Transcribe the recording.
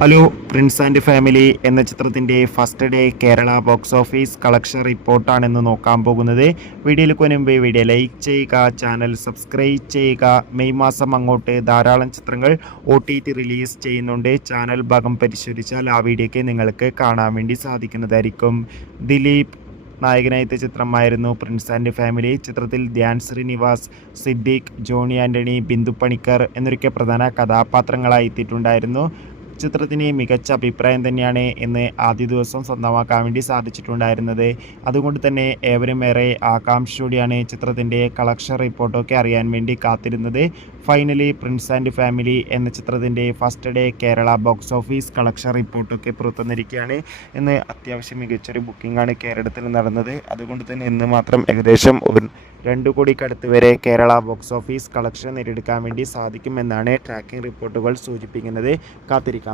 Hello Prince and family എന്ന ചിത്രത്തിൻ്റെ first day Kerala box office collection റിപ്പോർട്ടാണെന്ന് നോക്കാൻ പോകുന്നത്. വീഡിയോയിലേക്ക് മുൻപ് വീഡിയോ ലൈക്ക് ചെയ്യുക, ചാനൽ സബ്സ്ക്രൈബ് ചെയ്യുക. മെയ് മാസം അങ്ങോട്ട് ധാരാളം ചിത്രങ്ങൾ OTT റിലീസ് ചെയ്യുന്നുണ്ട്. ചാനൽ ഭാഗം പരിശോധിച്ചാൽ ആ വീഡിയോയ്ക്ക് നിങ്ങൾക്ക് കാണാൻ വേണ്ടി സാധിക്കുന്നതായിരിക്കും. ദിലീപ് നായകനായ ചിത്രമായിരുന്നു പ്രിൻസ് ആൻഡ് ഫാമിലി. ചിത്രത്തിൽ ധ്യാൻ ശ്രീനിവാസ്, സിദ്ദീഖ്, ജോണി ആൻ്റണി, ബിന്ദു പണിക്കർ എന്നൊക്കെ പ്രധാന കഥാപാത്രങ്ങളായി എത്തിയിട്ടുണ്ടായിരുന്നു. ചിത്രത്തിന് മികച്ച അഭിപ്രായം തന്നെയാണ് ഇന്ന് ആദ്യ ദിവസം സ്വന്തമാക്കാൻ വേണ്ടി സാധിച്ചിട്ടുണ്ടായിരുന്നത്. അതുകൊണ്ട് തന്നെ ഏവരും ഏറെ ആകാംക്ഷയോടെയാണ് ചിത്രത്തിൻ്റെ കളക്ഷൻ റിപ്പോർട്ടൊക്കെ അറിയാൻ വേണ്ടി കാത്തിരുന്നത്. ഫൈനലി പ്രിൻസ് ആൻഡ് ഫാമിലി എന്ന ചിത്രത്തിൻ്റെ first day Kerala box office collection റിപ്പോർട്ടൊക്കെ പുറത്തുവന്നിരിക്കുകയാണ്. ഇന്ന് അത്യാവശ്യം മികച്ചൊരു ബുക്കിംഗാണ് കേരളത്തിൽ നടന്നത്. അതുകൊണ്ട് തന്നെ ഇന്ന് മാത്രം ഏകദേശം 2 കോടിക്കടുത്ത് വരെ കേരള ബോക്സ് ഓഫീസ് കളക്ഷൻ നേടിയെടുക്കാൻ വേണ്ടി സാധിക്കുമെന്നാണ് ട്രാക്കിംഗ് റിപ്പോർട്ടുകൾ സൂചിപ്പിക്കുന്നത്. കാത്തിരിക്കാം.